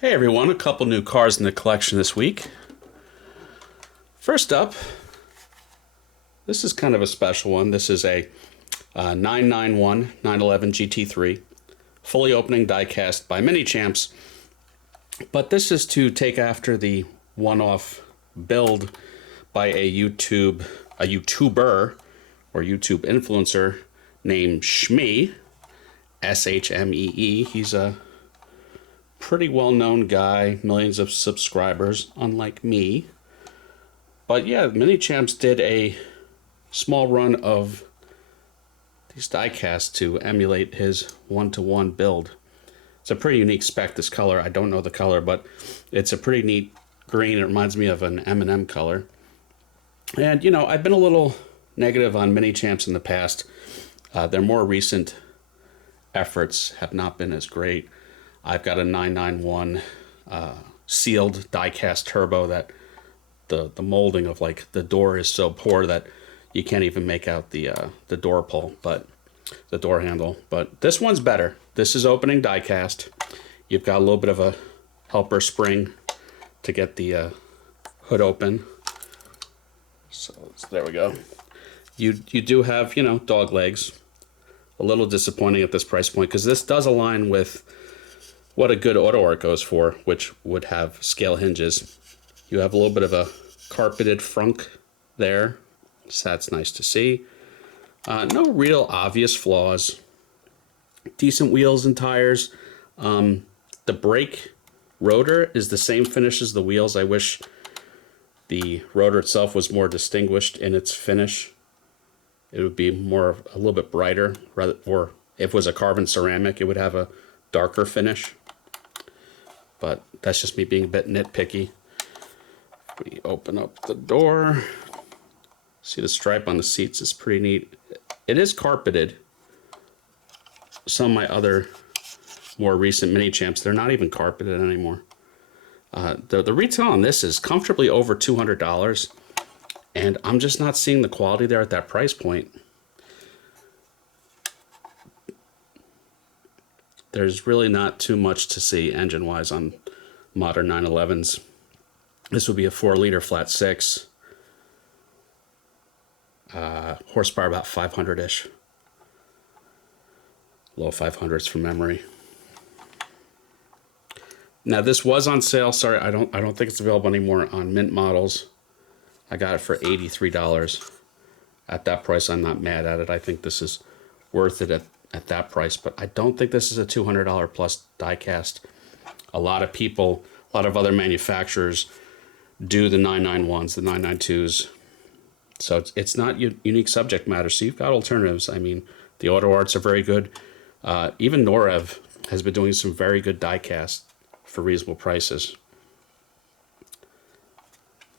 Hey everyone, a couple new cars in the collection this week. First up, this is kind of a special one. This is a 991 911 GT3, fully opening diecast by Mini Champs. But this is to take after the one-off build by a YouTuber or YouTube influencer named Shmee, Shmee. He's a pretty well-known guy, millions of subscribers, unlike me. But yeah, Mini Champs did a small run of these diecasts to emulate his one-to-one build. It's a pretty unique spec, this color. I don't know the color, but it's a pretty neat green. It reminds me of an M&M color. And, you know, I've been a little negative on Mini Champs in the past. Their more recent efforts have not been as great. I've got a 991 sealed diecast turbo that the molding of like the door is so poor that you can't even make out the door pull, but the door handle. But this one's better. This is opening diecast. You've got a little bit of a helper spring to get the hood open. So there we go. You do have, you know, dog legs. A little disappointing at this price point because this does align with what a good auto art goes for, which would have scale hinges. You have a little bit of a carpeted frunk there, so that's nice to see. No real obvious flaws. Decent wheels and tires. The brake rotor is the same finish as the wheels. I wish the rotor itself was more distinguished in its finish. It would be a little bit brighter, or if it was a carbon ceramic, it would have a darker finish. But that's just me being a bit nitpicky. We open up the door. See the stripe on the seats is pretty neat. It is carpeted. Some of my other more recent Mini Champs, they're not even carpeted anymore. The retail on this is comfortably over $200, and I'm just not seeing the quality there at that price point. There's really not too much to see engine-wise on modern 911s. This would be a 4-liter flat 6. Horsepower about 500-ish. Low 500s from memory. Now this was on sale. Sorry, I don't think it's available anymore on mint models. I got it for $83. At that price, I'm not mad at it. I think this is worth it at that price, but I don't think this is a $200 plus diecast. A lot of people, a lot of other manufacturers do the 991s, the 992s. So it's not unique subject matter. So you've got alternatives. I mean, the auto arts are very good. Even Norev has been doing some very good diecast for reasonable prices.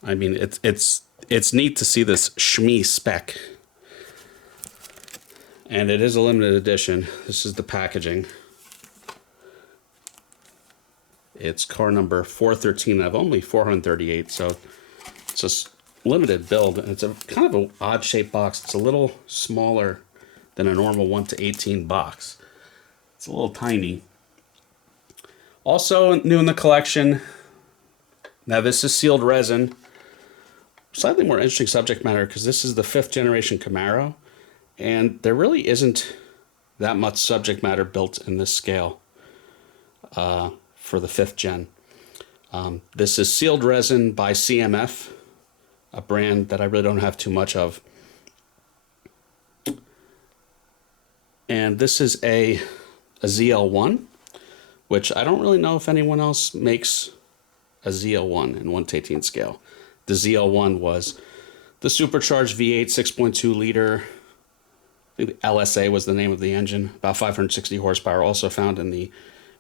I mean, it's neat to see this Shmee spec. And it is a limited edition. This is the packaging. It's car number 413. I have only 438, so it's a limited build. And it's a kind of an odd shaped box. It's a little smaller than a normal 1/18 box. It's a little tiny. Also new in the collection. Now this is sealed resin. Slightly more interesting subject matter because this is the 5th generation Camaro. And there really isn't that much subject matter built in this scale for the 5th gen. This is sealed resin by CMF, a brand that I really don't have too much of. And this is a ZL1, which I don't really know if anyone else makes a ZL1 in 1/18 scale. The ZL1 was the supercharged V8 6.2 liter. I think the LSA was the name of the engine, about 560 horsepower, also found in the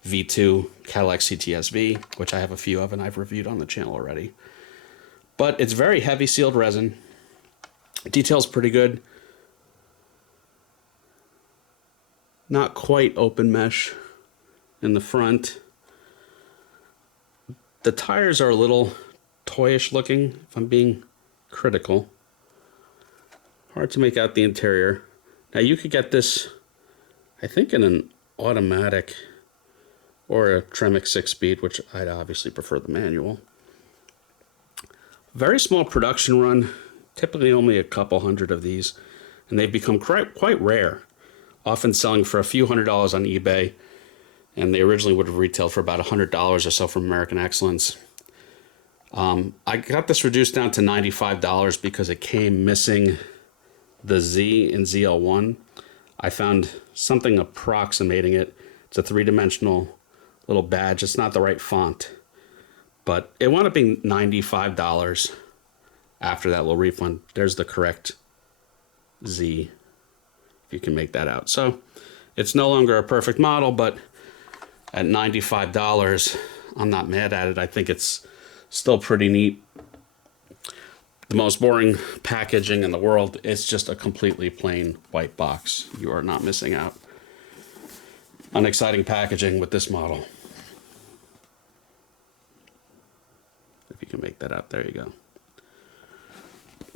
V2 Cadillac CTS-V, which I have a few of and I've reviewed on the channel already. But it's very heavy sealed resin. Detail's pretty good. Not quite open mesh in the front. The tires are a little toyish looking, if I'm being critical. Hard to make out the interior. Now you could get this, I think, in an automatic or a Tremec 6-speed, which I'd obviously prefer the manual. Very small production run, typically only a couple hundred of these, and they've become quite rare, often selling for a few $100s on eBay, and they originally would have retailed for about $100 or so from American Excellence. I got this reduced down to $95 because it came missing the Z in ZL1. I found something approximating it. It's a 3-dimensional little badge. It's not the right font, but it wound up being $95 after that little refund. There's the correct Z, if you can make that out. So it's no longer a perfect model, but at $95, I'm not mad at it. I think it's still pretty neat. The most boring packaging in the world is just a completely plain white box. You are not missing out on exciting packaging with this model. If you can make that out, there you go.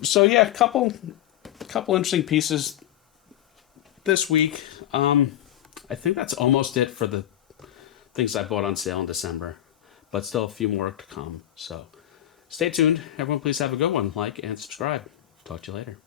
So yeah, couple interesting pieces this week. I think that's almost it for the things I bought on sale in December, but still a few more to come. So stay tuned. Everyone, please have a good one. Like and subscribe. Talk to you later.